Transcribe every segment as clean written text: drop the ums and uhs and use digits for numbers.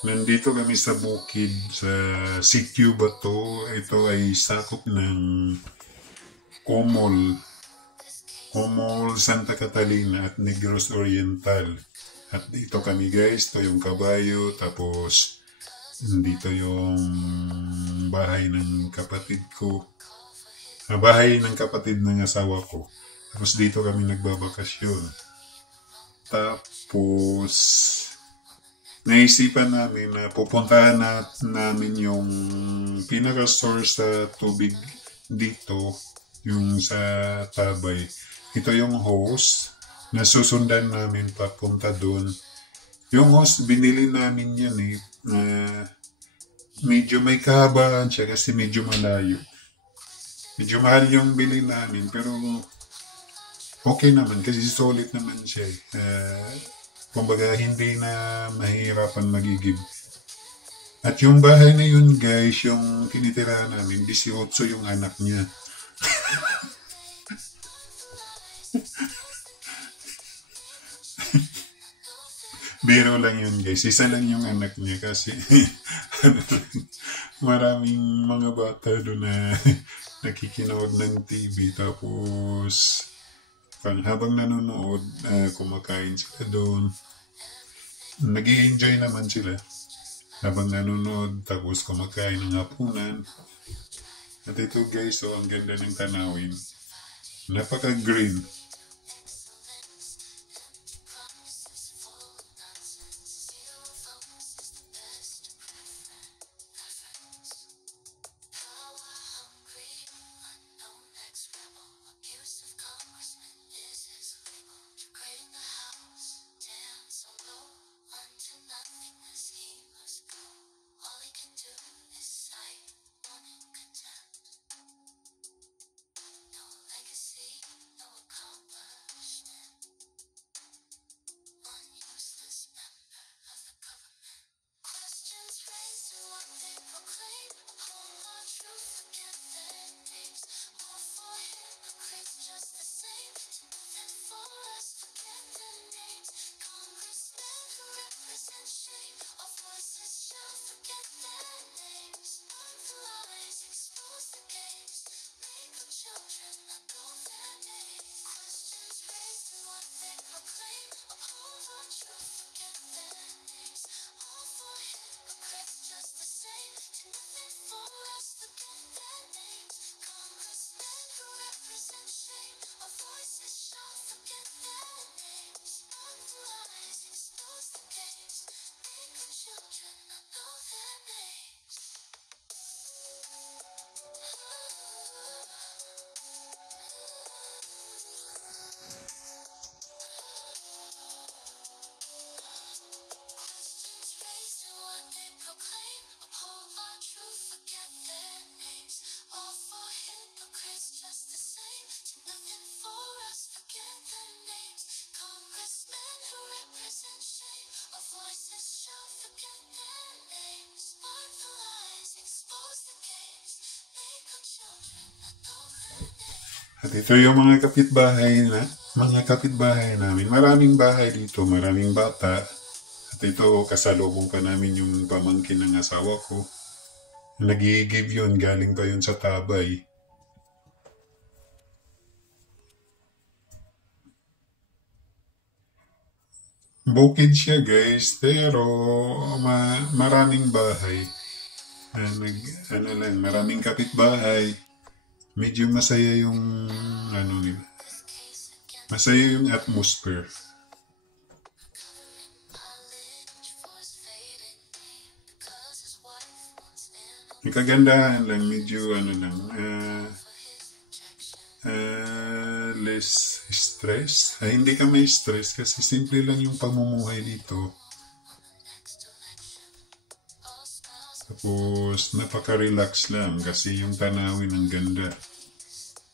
Nandito kami sa bukid, sa Sitio Bato. Ito ay sakop ng Comol, Santa Catalina at Negros Oriental. At dito kami guys, ito yung kabayo, tapos dito yung bahay ng kapatid ko. Bahay ng kapatid ng asawa ko. Tapos dito kami nagbabakasyon. Tapos naisipan namin na pupuntahan namin yung pinaka-source sa tubig dito, yung sa Tabay. Ito yung hose na susundan namin papunta doon. Yung hose, binili namin yan eh. Medyo may kahabaan siya kasi medyo malayo. Medyo mahal yung bili namin pero okay naman kasi solid naman siya eh. Kumbaga hindi na mahirapan magigib. At yung bahay na yun guys, yung tinitirahan namin, 18 yung anak niya. Biro lang yun guys, isa lang yung anak niya kasi maraming mga bata doon na nakikinood ng TV tapos habang nanonood, kumakain sila doon. Nag-i-enjoy naman sila habang nanonood tapos kumakain ng hapunan. At ito guys, so ang ganda ng tanawin. Napaka-green. At ito yung mga kapitbahay namin. Maraming bahay dito, maraming bata. At ito, kasalubong pa namin yung pamangkin ng asawa ko. Nag-i-give yun, galing pa yun sa Tabay. Bukid siya guys, pero maraming bahay. Maraming kapitbahay. Medyo masaya yung nila. Masaya yung atmosphere. Yung kagandahan lang, medyo less stress. Hindi ka may stress kasi simple lang yung pamumuhay dito. Tapos napaka-relax lang kasi yung tanawin ang ganda.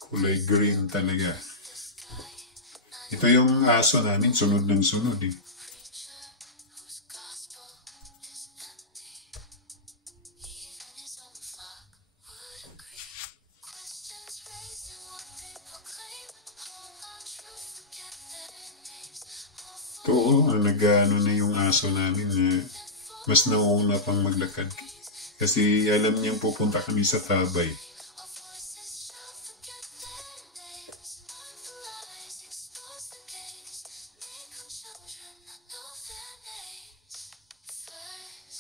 Kulay green talaga. Ito yung aso namin, sunod ng sunod eh. Ito, nag-ano na yung aso namin. mas nauuna pang maglakad. Kasi alam niyang pupunta kami sa Tabay.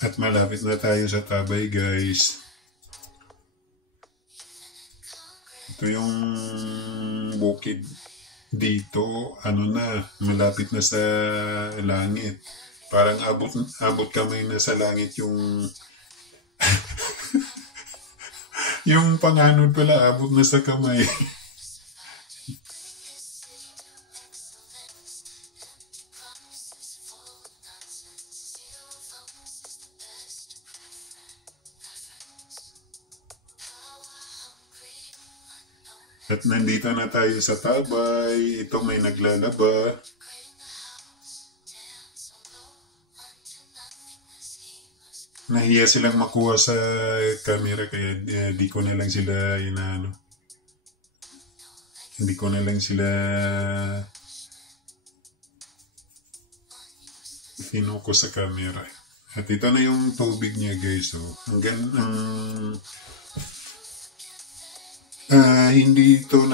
At malapit na tayo sa Tabay, guys. Ito yung bukid dito, malapit na sa langit. Parang abot kamay na sa langit yung yung panganod pala, abot na sa kamay. At nandito na tayo sa Tabay. Ito may naglalaba. Nahiya silang makuha sa camera kaya di ko na lang sila Hindi ko na lang sila finuko sa camera. At ito na yung tubig niya, guys. So, hindi ito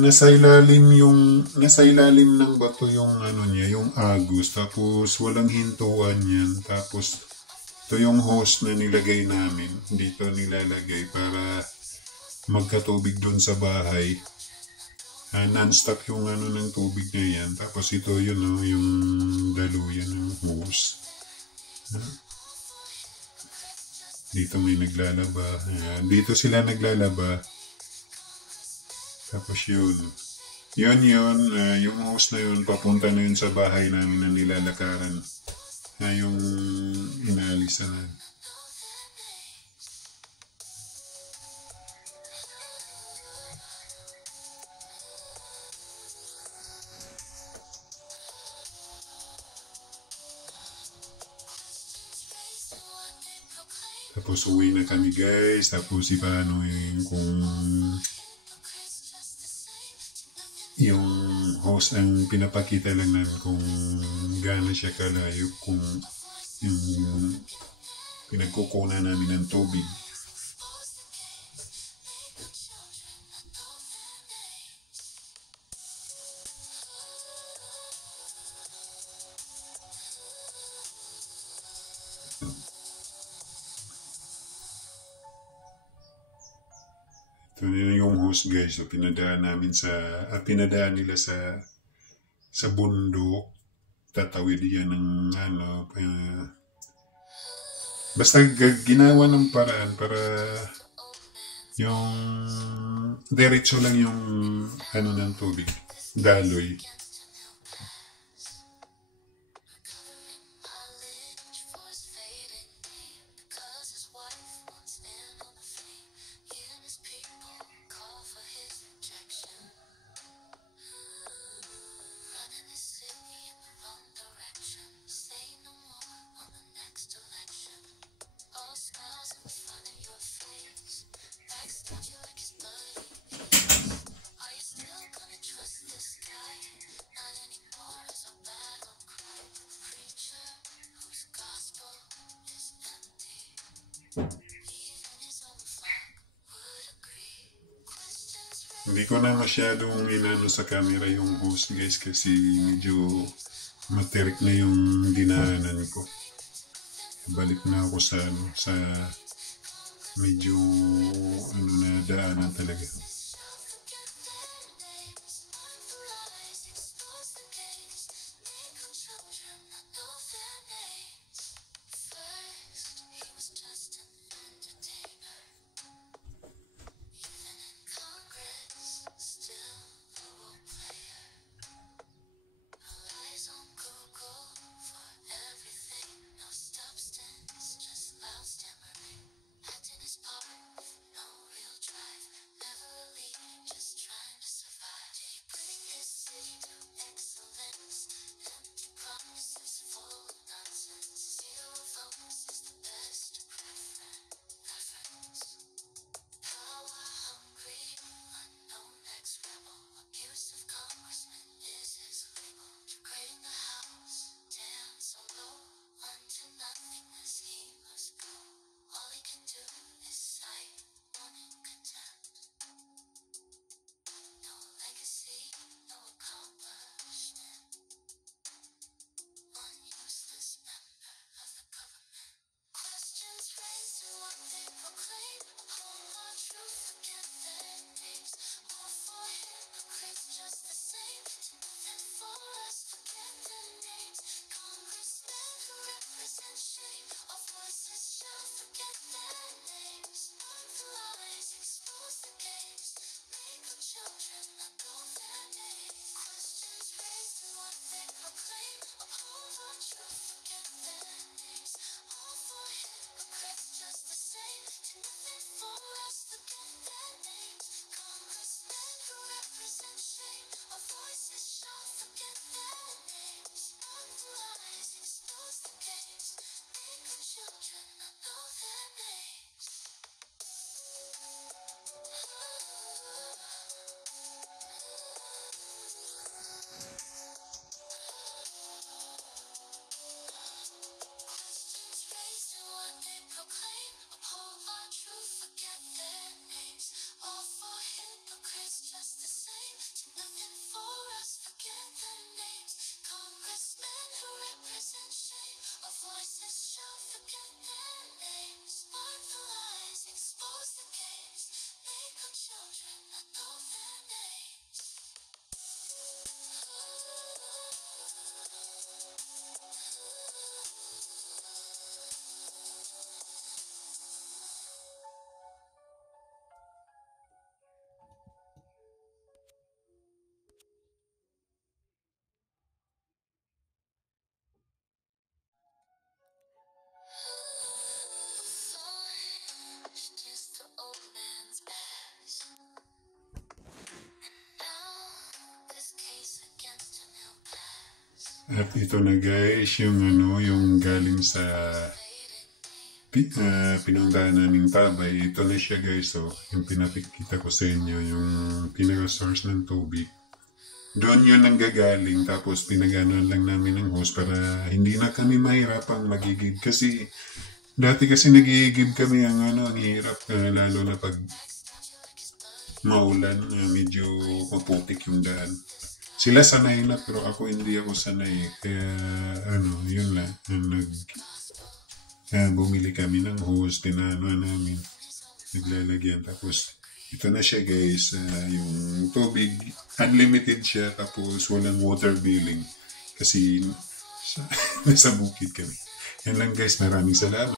nasa ilalim ng bato yung yung agos, tapos walang hintuan yan, tapos ito yung hose na nilagay namin, dito nilalagay para magkatubig doon sa bahay. Non-stop yung ng tubig niya yan, tapos ito yun yung daluyan ng hose. Dito may naglalaba, dito sila naglalaba. Tapos yun, yung host na yun, papunta na yun sa bahay namin na nilalakaran. Yung inaalisan na. Tapos uwi na kami, guys. Tapos paano kung yung host ang pinapakita lang namin kung gaano siya kalayo, kung yung pinagkukunan namin ng tubig. Ito na yung host, guys. So, pinadaan nila sa bundok. Tatawid yan ng basta ginawa ng paraan para yung diretso lang yung ng tubig. Daloy. Hindi ko na masyadong sa camera yung host, guys, kasi medyo materik na yung dinaanan ko. Balik na ako sa medyo na daanan talaga. At ito na guys, yung ano, yung galing sa pinuntahan naming tabay. Ito na siya guys, so yung pinapikita ko sa inyo, yung pinaka-source ng tubig. Doon yun nanggagaling, tapos pinaganoan lang namin ng hose para hindi na kami mahirapang magigib. Kasi dati kasi nagigib kami ang hirap, lalo na pag maulan, medyo maputik yung daan. Sila sanay na pero ako hindi ako sanay. Kaya yun lang. Bumili kami ng hose, tinano namin. Naglalagyan. Tapos ito na siya guys. Yung tubig, unlimited siya. Tapos walang water billing. Kasi nasa bukid kami. Yan lang guys. Maraming salamat.